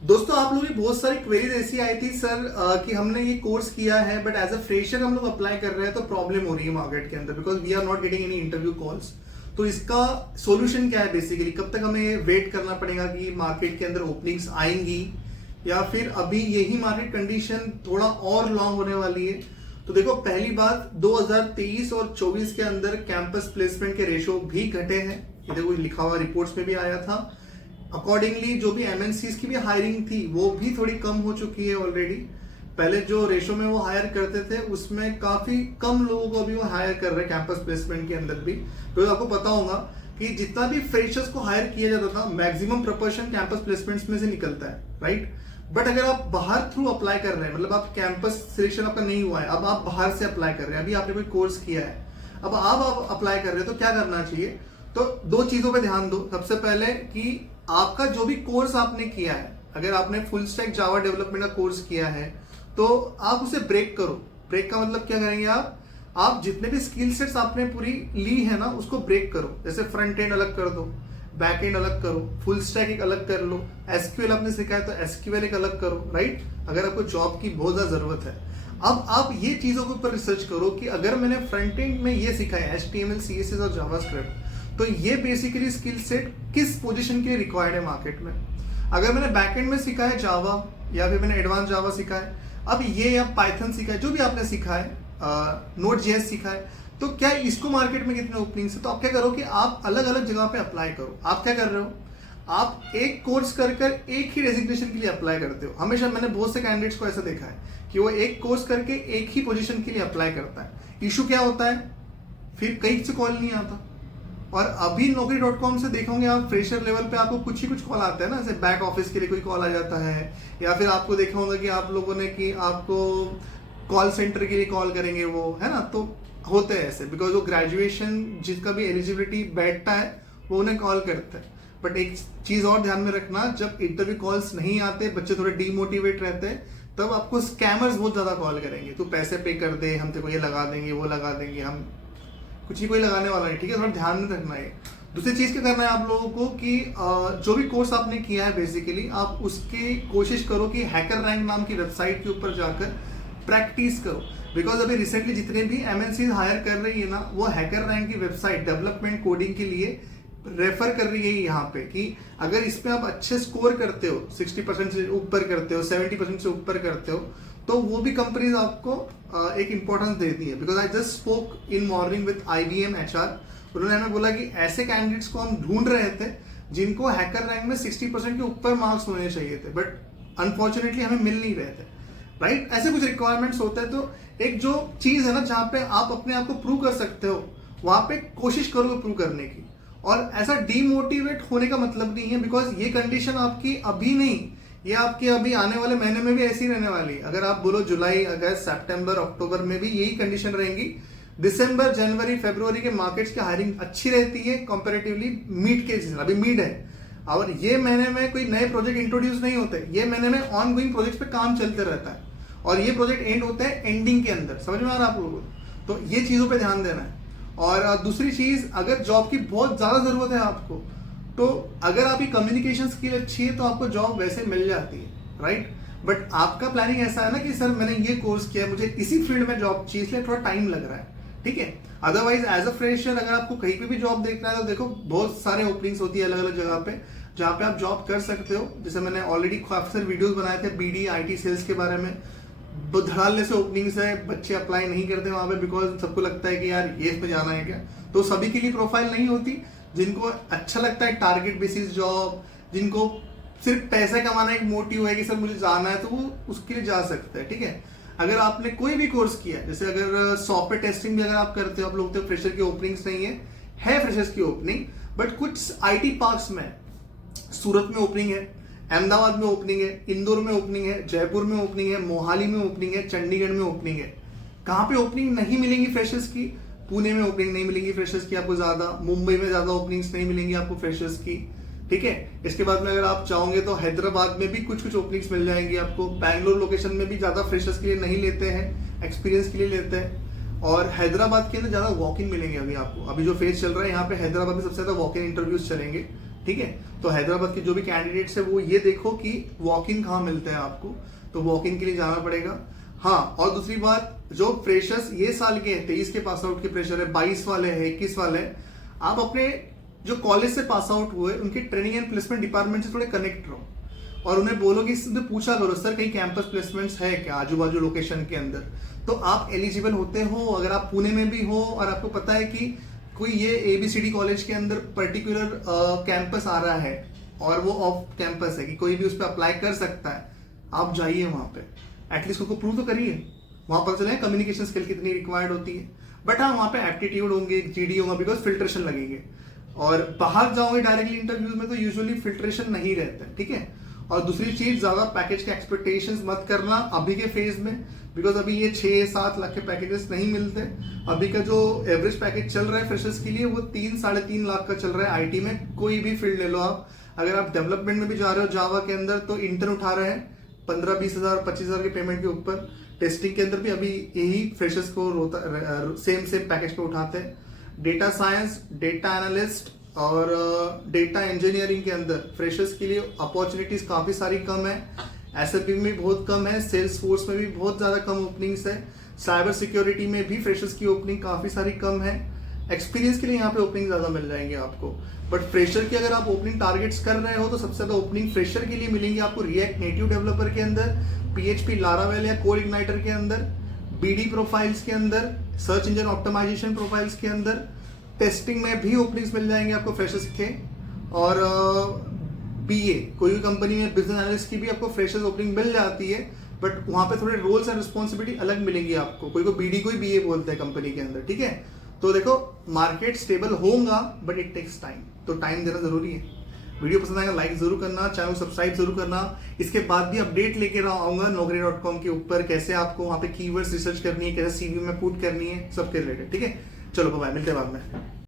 दोस्तों आप लोगों की बहुत सारी क्वेरीज ऐसी आई थी सर कि हमने ये कोर्स किया है बट एज अ फ्रेशर हम लोग अप्लाई कर रहे हैं तो प्रॉब्लम हो रही है मार्केट के अंदर because we are not getting any interview calls. तो इसका सॉल्यूशन क्या है बेसिकली, कब तक हमें वेट करना पड़ेगा कि मार्केट के अंदर ओपनिंग्स आएंगी या फिर अभी यही मार्केट कंडीशन थोड़ा और लॉन्ग होने वाली है। तो देखो पहली बात 2023 और 24 के अंदर कैंपस प्लेसमेंट के रेशो भी घटे हैं, ये देखो लिखा हुआ रिपोर्ट्स में भी आया था। अकॉर्डिंगली जो भी एमएनसीज की भी हायरिंग थी वो भी थोड़ी कम हो चुकी है ऑलरेडी। पहले जो रेशो में वो हायर करते थे उसमें काफी कम लोगों को अभी वो हायर कर रहे हैं कैंपस प्लेसमेंट के अंदर भी। तो आपको पता होगा कि जितना भी फ्रेशर्स को हायर किया जाता था मैक्सिमम प्रोपोर्शन कैंपस प्लेसमेंट्स में से निकलता है, राइट। बट अगर आप बाहर थ्रू अप्लाई कर रहे हैं, मतलब आप कैंपस सिलेक्शन आपका नहीं हुआ है, अब आप बाहर से अप्लाई कर रहे हैं, अभी आपने कोई कोर्स किया है, अब आप अप्लाई कर रहे हैं तो क्या करना चाहिए। तो दो चीजों पे ध्यान दो। सबसे पहले कि आपका जो भी कोर्स आपने किया है, अगर आपने फुल स्टैक जावा डेवलपमेंट का कोर्स किया है तो आप उसे ब्रेक करो। ब्रेक का मतलब क्या करेंगे आप जितने भी स्किल सेट्स आपने पूरी ली है ना उसको ब्रेक करो। जैसे फ्रंट एंड अलग कर दो, बैक एंड अलग करो, फुल स्टैक एक अलग कर लो, एसक्यूएल आपने सीखा है तो एसक्यूएल एक अलग करो, राइट। अगर आपको जॉब की बहुत ज्यादा जरूरत है, अब आप ये चीजों के ऊपर रिसर्च करो कि अगर मैंने फ्रंट एंड में ये सीखा है HTML CSS और जावास्क्रिप्ट तो ये बेसिकली स्किल सेट किस पोजीशन के लिए रिक्वायर्ड है मार्केट में। अगर मैंने बैकएंड में सीखा है जावा या फिर मैंने एडवांस जावा सीखा है, अब ये या पाइथन सीखा है, जो भी आपने सीखा है, Node.js सीखा है, तो क्या इसको मार्केट में कितने ओपनिंग्स है। तो आप क्या करो कि आप अलग अलग जगह पे अप्लाई करो। आप क्या कर रहे हो, आप एक कोर्स कर एक ही डेजिग्नेशन के लिए अप्लाई करते हो। हमेशा मैंने बहुत से कैंडिडेट्स को ऐसा देखा है कि वो एक कोर्स करके एक ही पोजीशन के लिए अप्लाई करता है। इशू क्या होता है, फिर कहीं से कॉल नहीं आता। और अभी Naukri.com से देखोगे आप फ्रेशर लेवल पे आपको कुछ ही कुछ कॉल आते हैं ना, जैसे बैक ऑफिस के लिए कोई कॉल आ जाता है, या फिर आपको देखा होगा कि आप लोगों ने कि आपको कॉल सेंटर के लिए कॉल करेंगे वो, है ना। तो होते हैं ऐसे बिकॉज वो ग्रेजुएशन जिसका भी एलिजिबिलिटी बैठता है वो उन्हें कॉल करते हैं। बट एक चीज और ध्यान में रखना, जब इंटरव्यू कॉल्स नहीं आते, बच्चे थोड़े डीमोटिवेट रहते हैं, तब आपको स्कैमर्स बहुत ज्यादा कॉल करेंगे। तू पैसे पे कर दे, हम तेरे को ये लगा देंगे वो लगा देंगे, हम कुछ ही कोई लगाने वाला नहीं, ठीक है। थोड़ा ध्यान में रखना है। दूसरी चीज क्या करना है आप लोगों को कि जो भी कोर्स आपने किया है बेसिकली आप उसकी कोशिश करो कि हैकर रैंक नाम की वेबसाइट के ऊपर जाकर प्रैक्टिस करो। बिकॉज अभी रिसेंटली जितने भी MNCs हायर कर रही है ना वो हैकर रैंक की वेबसाइट डेवलपमेंट कोडिंग के लिए रेफर कर रही है यहाँ पे कि अगर इसमें आप अच्छे स्कोर करते हो, 60% से ऊपर करते हो, 70% से ऊपर करते हो, तो वो भी कंपनीज आपको एक इंपॉर्टेंस देती है। Because I just spoke in morning with IBM HR, उन्होंने हमें बोला कि ऐसे कैंडिडेट्स को हम ढूंढ रहे थे जिनको हैकर रैंक में 60% के ऊपर मार्क्स होने चाहिए थे, बट अनफॉर्चुनेटली हमें मिल नहीं रहे थे, राइट। ऐसे कुछ रिक्वायरमेंट्स होते हैं। तो एक जो चीज है ना जहाँ पे आप अपने आप को प्रूव कर सकते हो वहां पे कोशिश करोगे प्रूव करने की। और ऐसा डीमोटिवेट होने का मतलब नहीं है, बिकॉज ये कंडीशन आपकी अभी नहीं, ये आपके अभी आने वाले महीने में भी ऐसी रहने वाली है। अगर आप बोलो जुलाई अगस्त सितंबर अक्टूबर में भी यही कंडीशन रहेंगी। दिसंबर जनवरी फरवरी के मार्केट्स की हायरिंग अच्छी रहती है कंपैरेटिवली मिड के सीजन, अभी मिड है और ये महीने में कोई नए प्रोजेक्ट इंट्रोड्यूस नहीं होते, ये महीने में ऑन गोइंग प्रोजेक्ट पे काम चलते रहता है और ये प्रोजेक्ट एंड होते हैं एंडिंग के अंदर। समझ में आ रहा है आप लोगों को। तो ये चीजों पे ध्यान देना है। और दूसरी चीज, अगर जॉब की बहुत ज्यादा जरूरत है आपको, तो अगर आपकी कम्युनिकेशन स्किल अच्छी है तो आपको जॉब वैसे मिल जाती है, राइट। बट आपका प्लानिंग ऐसा है ना कि सर मैंने ये कोर्स किया, मुझे इसी फील्ड में जॉब चाहिए, इसलिए थोड़ा टाइम लग रहा है, ठीक है। अदरवाइज एज अ फ्रेशर अगर आपको कहीं पे भी जॉब देखना है तो देखो बहुत सारे ओपनिंग्स होती है अलग अलग जगह पे जहाँ पे आप जॉब कर सकते हो। जैसे मैंने ऑलरेडी काफी सारे वीडियोस बनाए थे BD IT सेल्स के बारे में, धड़ालने से ओपनिंग्स है, बच्चे अप्लाई नहीं करते वहां पे बिकॉज सबको लगता है कि यार ये इसमें जाना है क्या। तो सभी के लिए प्रोफाइल नहीं होती। जिनको अच्छा लगता है टारगेट बेसिस जॉब, जिनको सिर्फ पैसा कमाना एक मोटिव है कि सर मुझे जाना है, तो वो उसके लिए जा सकते हैं, ठीक है। अगर आपने कोई भी कोर्स किया, जैसे अगर सॉफ्टवेयर टेस्टिंग भी अगर आप करते हो, आप लोग तो फ्रेशर की ओपनिंग्स नहीं है फ्रेशर्स की ओपनिंग, बट कुछ IT पार्क्स में सूरत में ओपनिंग है, अहमदाबाद में ओपनिंग है, इंदौर में ओपनिंग है, जयपुर में ओपनिंग है, मोहाली में ओपनिंग है, चंडीगढ़ में ओपनिंग है। कहाँ पे ओपनिंग नहीं मिलेंगी फ्रेशर्स की, पुणे में ओपनिंग नहीं मिलेंगी फ्रेशर्स की आपको ज्यादा, मुंबई में ज्यादा ओपनिंग्स नहीं मिलेंगी आपको फ्रेशर्स की, ठीक है। इसके बाद में अगर आप चाहोगे तो हैदराबाद में भी कुछ कुछ ओपनिंग्स मिल जाएंगी आपको। बैंगलोर लोकेशन में भी ज्यादा फ्रेशर्स के लिए नहीं लेते हैं, एक्सपीरियंस के लिए लेते हैं। और हैदराबाद के अंदर ज्यादा वॉक इन मिलेंगे अभी आपको। अभी जो फेज चल रहा है यहाँ पे हैदराबाद में सबसे ज्यादा वॉक इन इंटरव्यूज चलेंगे, ठीक है। तो हैदराबाद के जो भी कैंडिडेट्स है वो ये देखो कि वॉक इन कहाँ मिलते हैं आपको, तो वॉक इन के लिए जाना पड़ेगा। हाँ, और दूसरी बात, जो फ्रेशर्स ये साल के 23 के पास आउट के फ्रेशर है, 22 वाले हैं, 21 वाले हैं, आप अपने जो कॉलेज से पास आउट हुए उनके ट्रेनिंग एंड प्लेसमेंट डिपार्टमेंट से थोड़े कनेक्ट रहो और उन्हें बोलो कि इससे पूछा करो सर कहीं कैंपस प्लेसमेंट्स है क्या आजू बाजू लोकेशन के अंदर, तो आप एलिजिबल होते हो। अगर आप पुणे में भी हो और आपको पता है कि कोई ये ABCD कॉलेज के अंदर पर्टिकुलर कैंपस आ रहा है और वो ऑफ कैंपस है कि कोई भी उस पर अप्लाई कर सकता है, आप जाइए वहां पे, एटलीस्ट उसको प्रूव तो करिए। वहां पर चले कम्युनिकेशन स्किल कितनी रिक्वायर्ड होती है, बट हाँ वहां पे एप्टीट्यूड होंगे, GD होगा, बिकॉज फिल्ट्रेशन लगेंगे। और बाहर जाओगे डायरेक्टली इंटरव्यूज में तो यूजुअली फिल्ट्रेशन नहीं रहता है, ठीक है। और दूसरी चीज, ज्यादा पैकेज के एक्सपेक्टेशंस मत करना अभी के फेज में, बिकॉज अभी ये 6-7 लाख के पैकेजेस नहीं मिलते। अभी का जो एवरेज पैकेज चल रहा है फ्रेशर्स के लिए वो 3-3.5 लाख का चल रहा है। IT में कोई भी फील्ड ले लो आप, अगर आप डेवलपमेंट में भी जा रहे हो जावा के अंदर तो इंटर्न उठा रहे हैं 15-20 हजार 25 हजार के पेमेंट के ऊपर। टेस्टिंग के अंदर भी अभी यही फ्रेशर्स को सेम पैकेज पे उठाते हैं। डेटा साइंस, डेटा एनालिस्ट और डेटा इंजीनियरिंग के अंदर फ्रेशर्स के लिए अपॉर्चुनिटीज काफी सारी कम है। SAP में भी बहुत कम है, सेल्स फोर्स में भी बहुत ज्यादा कम ओपनिंग्स है, साइबर सिक्योरिटी में भी फ्रेशर्स की ओपनिंग काफी सारी कम है। एक्सपीरियंस के लिए यहाँ पे ओपनिंग ज्यादा मिल जाएंगे आपको, बट फ्रेशर की अगर आप ओपनिंग टारगेट्स कर रहे हो तो सबसे ज्यादा ओपनिंग फ्रेशर के लिए मिलेंगी आपको रिएक्ट नेटिव डेवलपर के अंदर, PHP लारावेल या कोड इग्नाइटर के अंदर, BD प्रोफाइल्स के अंदर, सर्च इंजन ऑप्टिमाइजेशन प्रोफाइल्स के अंदर। टेस्टिंग में भी ओपनिंग्स मिल जाएंगे आपको फ्रेशर्स के, और BA कोई भी कंपनी में बिजनेस एनालिस्ट की भी आपको फ्रेशर्स ओपनिंग मिल जाती है, बट वहां पे थोड़े रोल्स एंड रिस्पॉन्सिबिलिटी अलग मिलेंगी आपको। कोई को BD को ही BA बोलते हैं कंपनी के अंदर, ठीक है। तो देखो मार्केट स्टेबल होगा बट इट टेक्स टाइम, तो टाइम देना जरूरी है। वीडियो पसंद आएगा लाइक जरूर करना, चैनल सब्सक्राइब जरूर करना। इसके बाद भी अपडेट लेके आऊंगा naukri.com के ऊपर, कैसे आपको वहां पे कीवर्ड्स रिसर्च करनी है, कैसे CV में पुट करनी है, सबके रिलेटेड, ठीक है। चलो बाय, मिलते हैं बाद में।